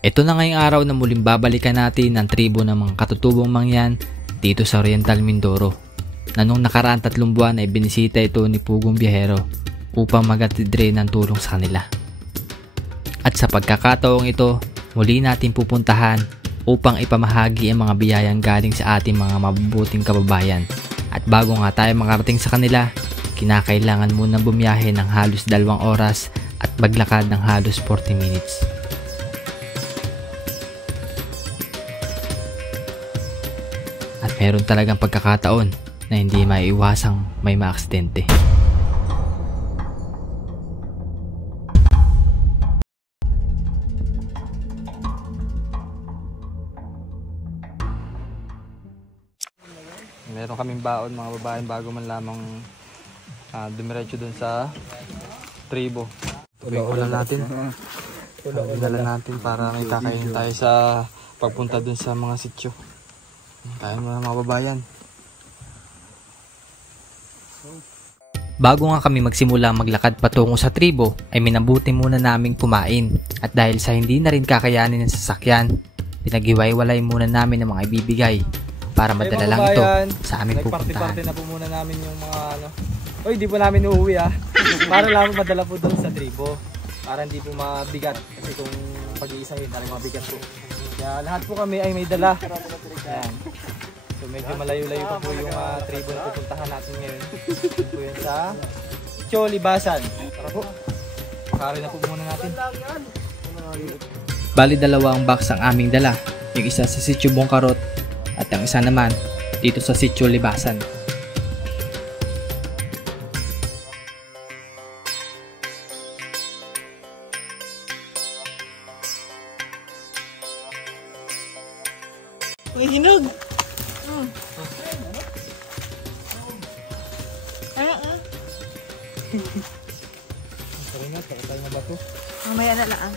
Ito na ngayong araw na muling babalikan natin ang tribo ng mga katutubong mangyan dito sa Oriental Mindoro, na nung nakaraan 3 buwan ay binisita ito ni Pugong Biyahero upang maghatid rin ng tulong sa kanila. At sa pagkakataong ito, muli natin pupuntahan upang ipamahagi ang mga biyayang galing sa ating mga mabubuting kababayan. At bago nga tayo makarating sa kanila, kinakailangan munang bumiyahe ng halos 2 oras at maglakad ng halos 40 minutes. At meron talagang pagkakataon na hindi maiiwasang may maaksidente. Meron kaming baon mga babae bago man lamang dumiretso dun sa tribo. Ito yung ulam natin. Dinala natin para may kakainin tayo sa pagpunta dun sa mga sityo. Tayo mga babayan. Bago nga kami magsimula maglakad patungo sa tribo, ay minabuti muna naming kumain. At dahil sa hindi na rin kakayanin ng sasakyan, pinag-iwalay muna namin ang mga ibibigay para madala lang ito sa aming pupuntahan. Nagparty-party na po muna namin yung mga Oy, di po namin uuwi para lang madala po doon sa tribo. Para hindi po mabigat. Kasi kung pag-iisahin, talagang mabigat po. Kaya lahat po kami ay may dala. Ayan. So medyo malayo-layo pa po yung tribo na pupuntahan natin ngayon. Ito po yun sa Libasan. Tara po. Pakarin na po muna natin. Bali 2 ang box ang aming dala. Yung isa sa Sitio Bongkarot at ang isa naman dito sa Sitio Libasan. May hinog. Saringat, kaya tayo na ba ito? Mamaya na lang.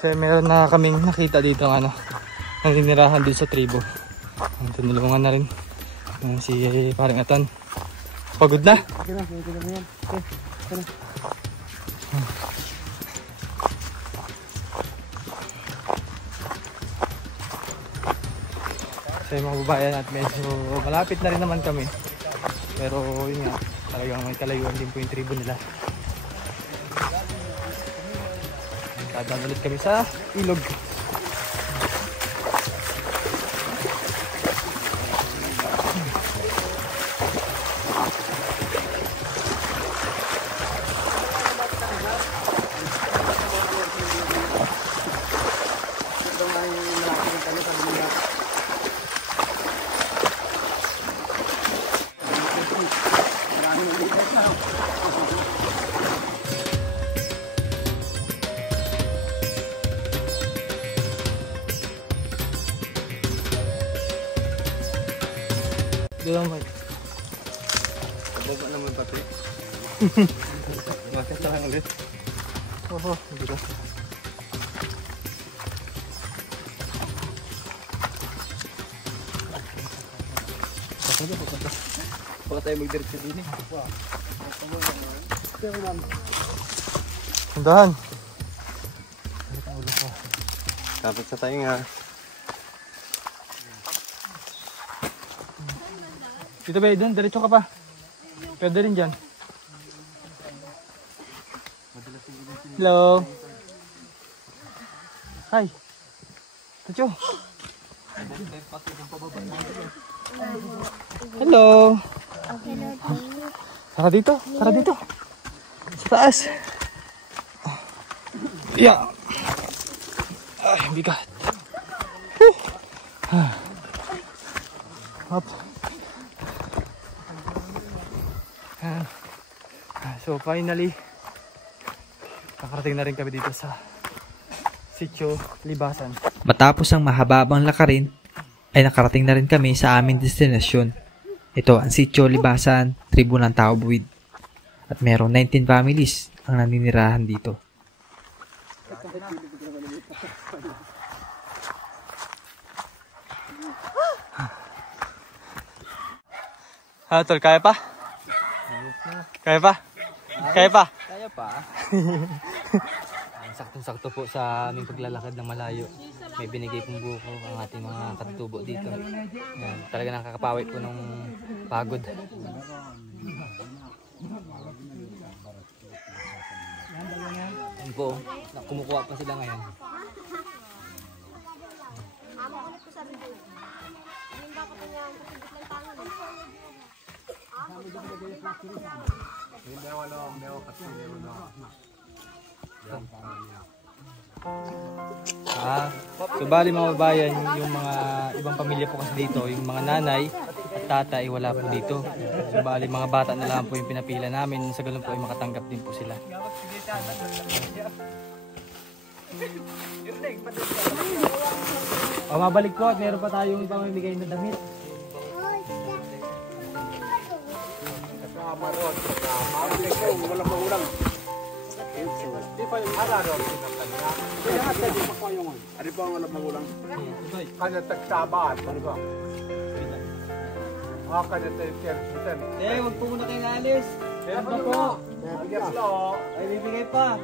Kasi meron na kaming nakita dito ng naninirahan dito sa tribo. Tinulungan na rin si Paring Atan. Pagod na? Okay na yan. Okay. So yung mga babayan at medyo malapit na rin naman kami. Pero yun nga, talagang may kalayuan din po yung tribo nila. Dadaan ulit kami sa ilog. Dito lang, Mike. Kababa naman pati. Bakit lang ulit? Oo, dito. Baka tayo magdiretso din eh. Handahan. Kapit sa tayo nga. Dito ba doon? Diretso ka pa. Pwede rin dyan. Hello. Hi. Tacho. Hello. Tara dito. Tara dito. Sa taas. Yeah. Ay, bigat. Up. So finally, nakarating na rin kami dito sa Sitio Libasan. Matapos ang mahababang lakarin, ay nakarating na rin kami sa aming destinasyon. Ito ang Sitio Libasan, tribo ng Tao Buwid. At merong 19 families ang naninirahan dito. Tol, kaya pa? Kaya pa? Kaya pa? Kaya pa. Saktong-sakto po sa aming paglalakad ng malayo. May binigay pong buko ang ating mga katutubo dito. Yan, talaga nakakapawi po ng pagod. Yan po, kumukuha pa sila ngayon. So bali mga babayan, yung mga ibang pamilya po kasi dito, yung mga nanay at tatay wala po dito. So bali mga bata na lang po yung pinapila namin, sa ganun po ay makatanggap din po sila. Mabalik po at meron pa tayong pamimigay na damit. Ano ba ang alam magulang? Kanya tagsabaat, ano ba? Kanya tagsabaat. Huwag po muna kayo alis. Meron pa po. Bigas lo. Ay, bibigay pa.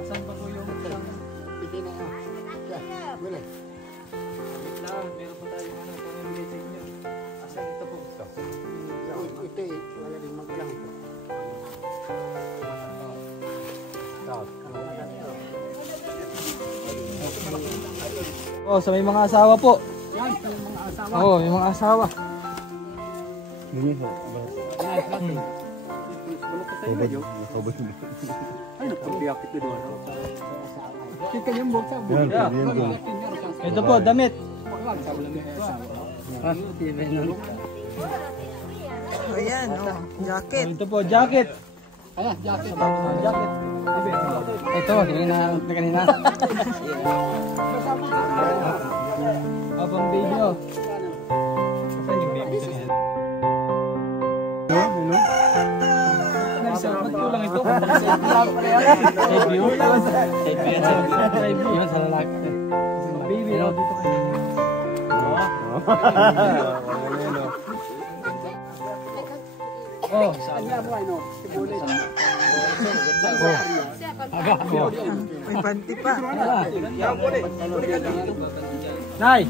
Asan pa po yung isang? Bigay na yan. Wala. Wait lang, meron pa tayong pamimigay sa inyo. Asan ito po? Ito eh, wala din magulang ito. Oh, sa may mga asawa po. Yan, sa mga asawa. Oo, may mga asawa. Yun po. Ay, nagpapiyakit ko doon. Ito yung buksa. Ito po, damit. Ayan, oh, jacket. Ito po, jacket. Ayan, jacket. Jacket. Ito, kanina. Abang baby, oh. Saan yung baby sa niya? Ba't kulang ito? Side view? Side view yan sa lalaki. Baby, oh, dito kayo. Oh, May panty pa. Nay!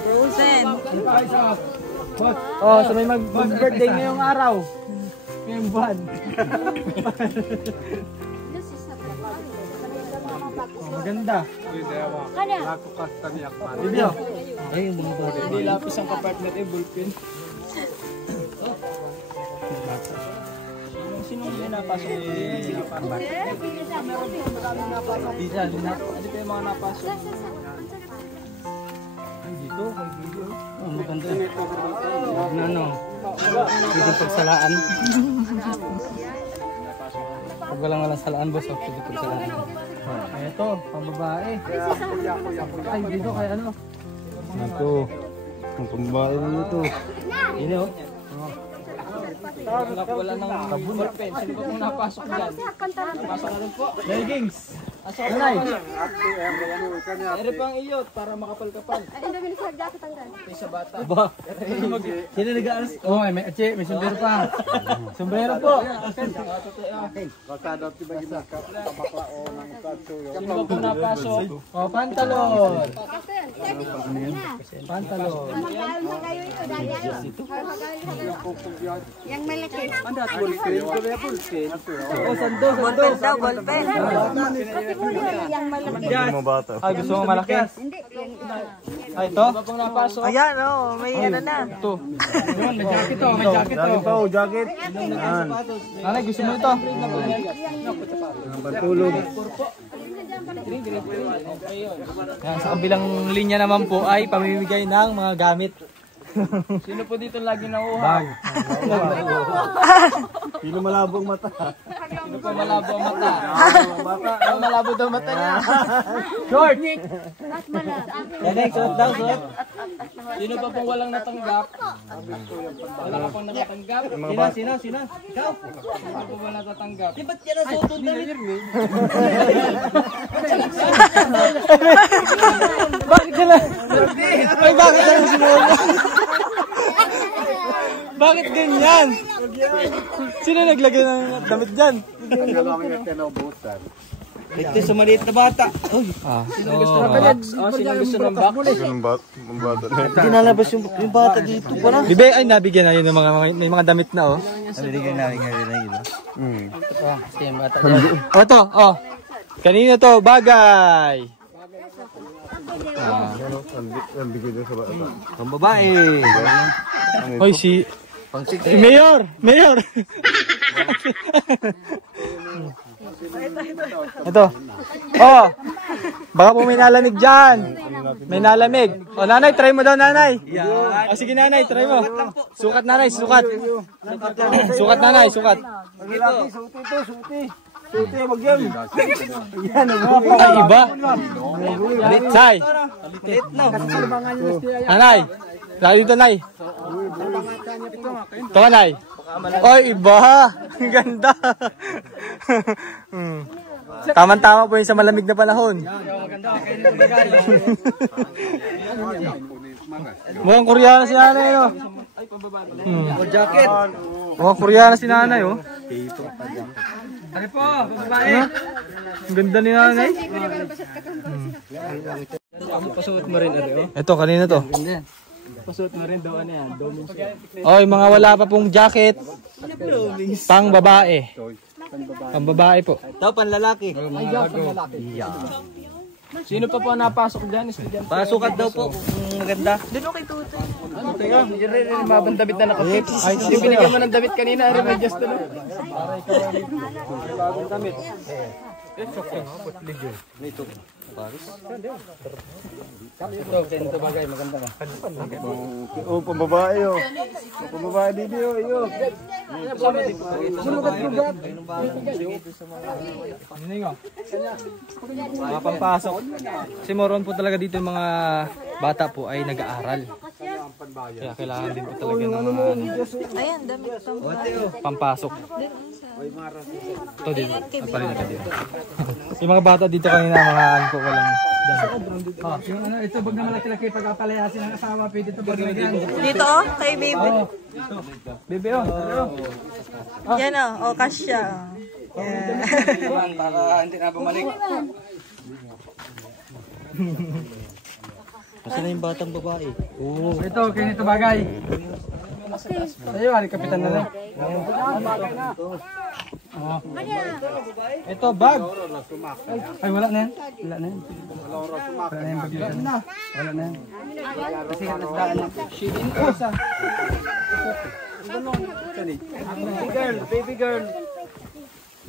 Frozen. Oh, so may mag-birthday ngayong araw. Ngayong buwan. Maganda. Bibyo. Hindi lapis ang compartment eh, bullpen. Sinong pinapasok ni Pambat? Dito, ano pa yung mga napasok? Dito, kay Bibyo. Maganda. Ano? Pwede pagsalaan. Pag walang salaan, boss, pwede pagsalaan. Ito, pambabae. Ay, dito kay ano? Ito, ang pambahay mo ito. Ini oh. Wala nang bullpen. Sino ba kung napasok dyan? Napasok na rin po. Leggings. Asok na rin. Ere pang iyot para makapal-kapal. Ito sa bata. Ba? Sino nag-aalas? Oh, may sombrero pa. Sombrero po. Sino ba kung napasok? Oh, pantalon. Pantalon. Yang malaki. Oh, sando. Ballpen daw, ballpen. Mga bata. Ay, gusto mo malaki? Ay, ito? Ayan, oh, may ano na. Ito. May jacket to, may jacket to. Jacket po, jacket. Yan. Nanay, gusto mo ito? Pantulog. Yan, sa kabilang linya naman po ay pamimigay ng mga gamit. Sino po dito lagi nauuhaw? Sino malabo ang mata? Sino po malabo ang mata? Malabo daw mata niya. Short! Yan, suot daw, suot. Sino pa pong walang natanggap? Wala ka pong nakatanggap? Sino? Ikaw? Sino po wala natatanggap? Di ba't yan ang suot doon damit? Bakit ka lang? Ay, bakit ka lang sinuot? Bakit ganyan? Sino naglagay ng damit dyan? Ito sa maliit na bata. Sino gusto ng box? Sino gusto ng box? Ganun ba? Mga bata na. Hindi nalabas yung bata dito. Wala. Bibe, ay nabigyan na yun ng may mga damit na oh. Nabigyan namin ngayon na yun. O to, oh. Kanina to, bagay. Ang bigay din sa bata. Ang babae. Hoy, si Mayor! Ito. Oh! Baka po may nalamig dyan. May nalamig. O nanay, try mo daw nanay. O sige nanay, try mo. Sukat nanay, sukat. Sukat nanay, sukat. Suti, wag yan. Ay, iba. Say. Nanay. Lalo dito, nay. Ito, nay. Oy, iba. Ang ganda. Tama-tama po yung sa malamig na panahon. Mukhang Koreana si nanay, no? Jacket. Mukhang Koreana si nanay, oh. Ano po, babae? Ang ganda ni nanay. Pasuot mo rin, oh. Ito, kanina to. Pasuot mo rin daw, ano yan? Oy, mga wala pa pong jacket. Pang babae. Pang babae po. Daw panlalaki. Sino pa po napasok dyan? Pasukat daw po kung maganda. Doon okay tuto. Teka, yung mga damit na nakatips. Yung binigyan mo ng damit kanina, ay just to know. Bagong damit. Ito bagay, maganda ba? Oh, pambabae oh. Pambabae dito yo. Sumugat-lugat. Mga pampasok. Si Moron po talaga dito yung mga bata po ay nag-aaral. Kaya kailangan din po talaga ng mga Ayan, damit to. pampasok. Ito din. Parin natin dito. Yung mga bata dito kanina, mga ano po walang damit. Ito bag na malaki-laki pagkapalayasin ng asawa, pwede ito bag na yan. Dito, oh, kay baby. Bebe, oh. Yan, oh, kasya. Yeah. Para hindi na bumalik. Kasi na yung batang babae. Ito, kinito bagay. Sa'yo, hari kapitan na lang. Ito, bag. Ay, wala na yan. Wala na yan. Wala na yan, bag na. Wala na yan. Kasi nasdaan na. Shilin ko sa. Baby girl.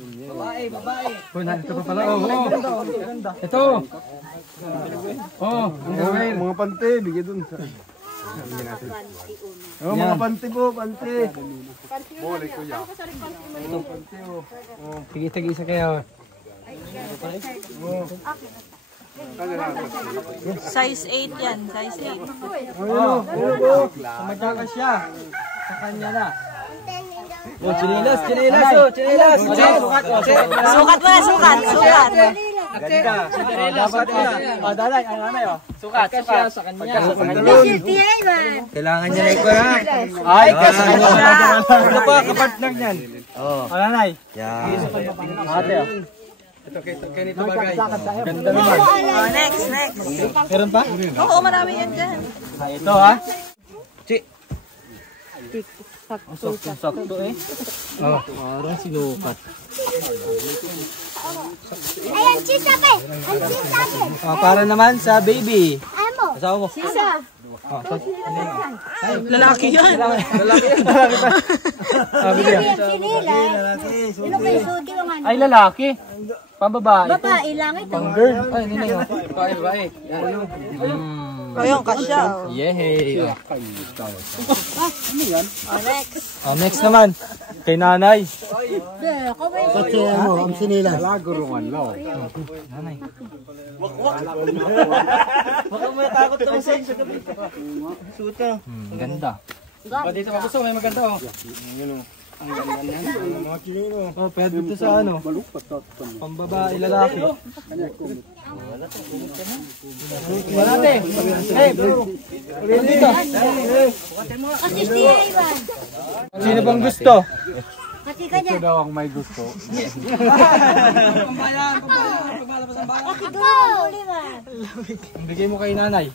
Babae. Oh, ito pa pala. Oh, ito. Oh, ang gawin. Mga pante, bigay dun sa. Oh, mga pante po, pante. Sige, tag-isa kayo. Size 8 yan, size 8. Magkaka siya. Sa kanya na. Oh, chinilas. Oh, chinilas. Sukat mo na, sukat. Ganda. Dapat na. Oh, dalay, nanay, oh. Sukat siya sa kanya. Kailangan niya na ikaw ha. Ay, kasi kanya. Ito pa, kapartner niyan. Oo. Oh, nanay. Yan. Ate, oh. Ito kay nito bagay. Ganda naman. Oh, next. Meron pa? Oo, marami yan dyan. Ito, ha? Sakto eh. Oh, parang sinukat. Ayan, chisa pa. Ang chisa din. Para naman sa baby. Ano? Asawa mo. Chisa. Lalaki yan. Lalaki pa. Sabi niya. Sinila. Sino kayo suti yung ano? Ay, lalaki. Pambabae. Babae lang ito. Pang girl. Ay, hindi na. Babae. Ayun, kasya. Yehey. Next. Next naman. Kay nanay. Kasi ano, ang sinila. Lagurungan lo. Nanay. Baka may takot ka sa gabi. Suta. Ang ganda. Dito gusto may maganda oh. Oh, pwede dito sa ano? Pambabae, lalaki. Wala te. Hey, bro. Dito. Kasi siya Ivan. Sino bang gusto? Kasi kanya. Ito daw ang may gusto. Kasi go. Lima. Bigay mo kay nanay.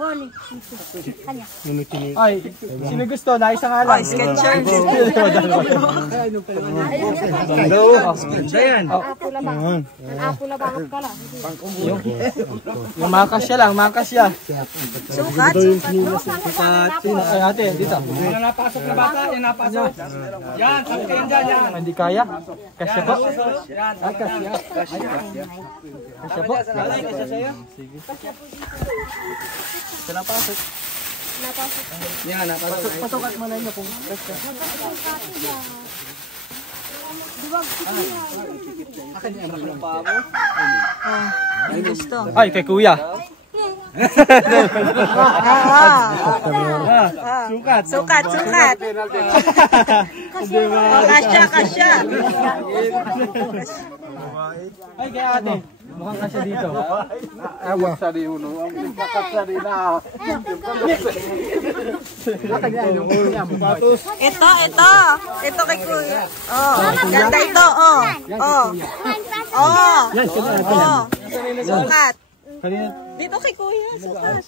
Poli. Kanya. Ay, sino gusto? Naisa nga lang. Sketcher. Yung makasya lang, makasya. Sukat. Ay, ate, dito. Yan napasok na bata, yan napasok. Yan, sabi kayo dyan, yan. Hindi kaya? Kasya po? Kasya. Kasya po? Sige. Ito napasok. Yan, napasok. Pasukat mo na inyo kung kasya. Ang gusto. Ay, kay kuya. Sukat. Sukat. Kasya. Ay, kay ate. Mukhang kasya dito. Ewan sa di uno. Ang kakasari na. Ito kay kuya. Oh, ganda ito. Sukat. Dito kay kuya, sukat.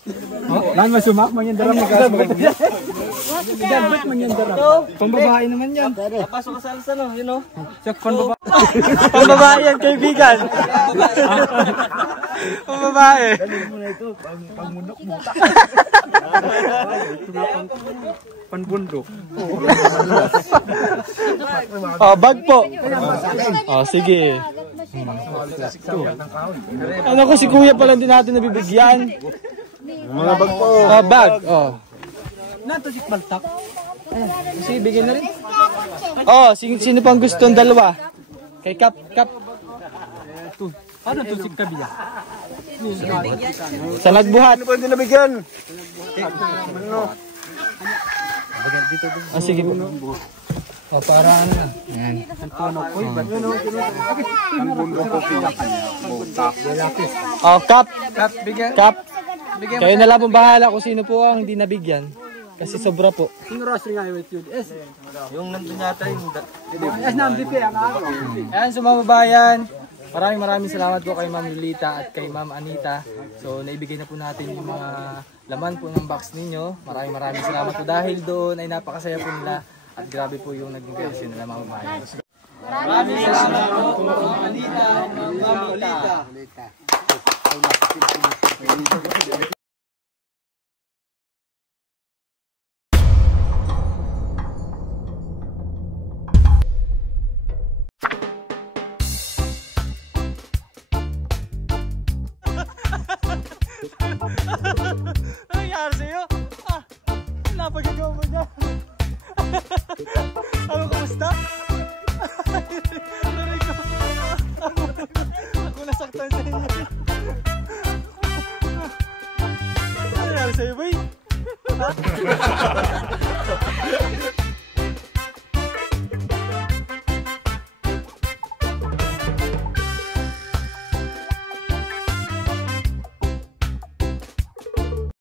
Lan masumak man yan dara magkasabot. Dalbot man yan dara. Pambabae naman yan. Pasok ka sa alsa no, yun oh. Pambabae yan, kaibigan. Pambabae. Pangmunok mo. Panbundok. Bag po. Sige. Ano ko si kuya pa lang din natin nabibigyan. Mga bag po. Bag. Nato si Maltak. Sige, bigyan na rin. Sino pang gusto ng dalawa? Kay Kap. Ano to si Kabiya? Sa nagbuhat. Ano po hindi nabigyan? Sige po. Para ano na. Yan. Panbundok ko pinakanya. Kap. Kap. Kayo na lang pong bahala kung sino po ang hindi nabigyan. Kasi sobra po. Yung nandun yata yung... Ayan, sa mga babayan, maraming salamat po kay Ma'am Lolita at kay Ma'am Anita. So, naibigay na po natin yung mga laman po ng box ninyo. Maraming salamat po dahil doon ay napakasaya po nila at grabe po yung naging reaction nila mga babayan. Maraming salamat po Ma'am Anita, Ma'am Lolita. Nangyari sa'yo? Napagagawa mo niya. Ano, kamusta? Naray ko. Ako nasaktan sa inyo. Ano nangyari sa'yo, boy?